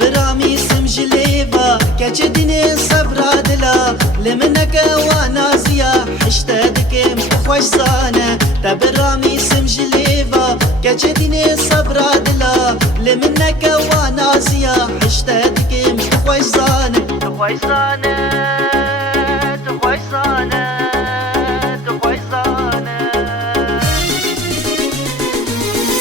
تبرامي سمجليبا كجدني صبرا دلا لمنك وانا زيا حشتدك مخوش زانه تبرامي سمجليبا كجدني صبرا دلا لمنك وانا زيا حشتدك مخوش زانه تخوش زانه تخوش زانه تخوش زانه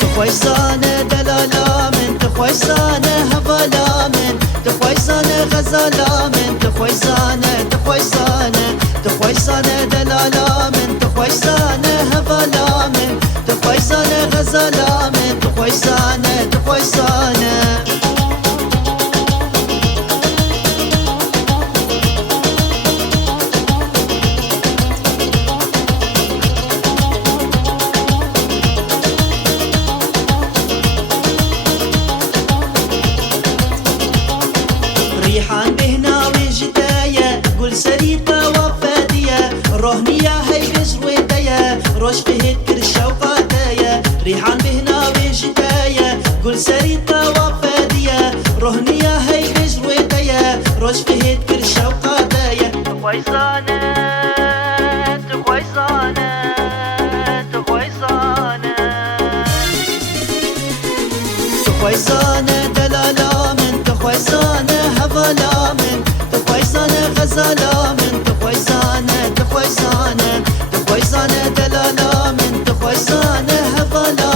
تخوش زانه دلالا من تخوش زانه هوالا من تخوش زانه غزالا من تخوش زانه تخوش زانه تخوش زانه دلالا من تخوش زانه هوالا من تخوش زانه غزالا من تخوش زانه تخوش زانه ريحان بهنا وجدايا قول سريطة وفادية روحنية هاي بجرويتايا روش فهد كرشا وقاتايا ريحان بهنا وجدايا قول سريطة وفادية روحنية هاي بجرويتايا روش فهد كرشا وقاتايا تخويزانة تخويزانة تخويزانة تخويزانة دلالا من تخويزانة هوالا من تخويزانة غزالا من تخويزانة تخويزانة تخويزانة دلالا من تخويزانة هوالا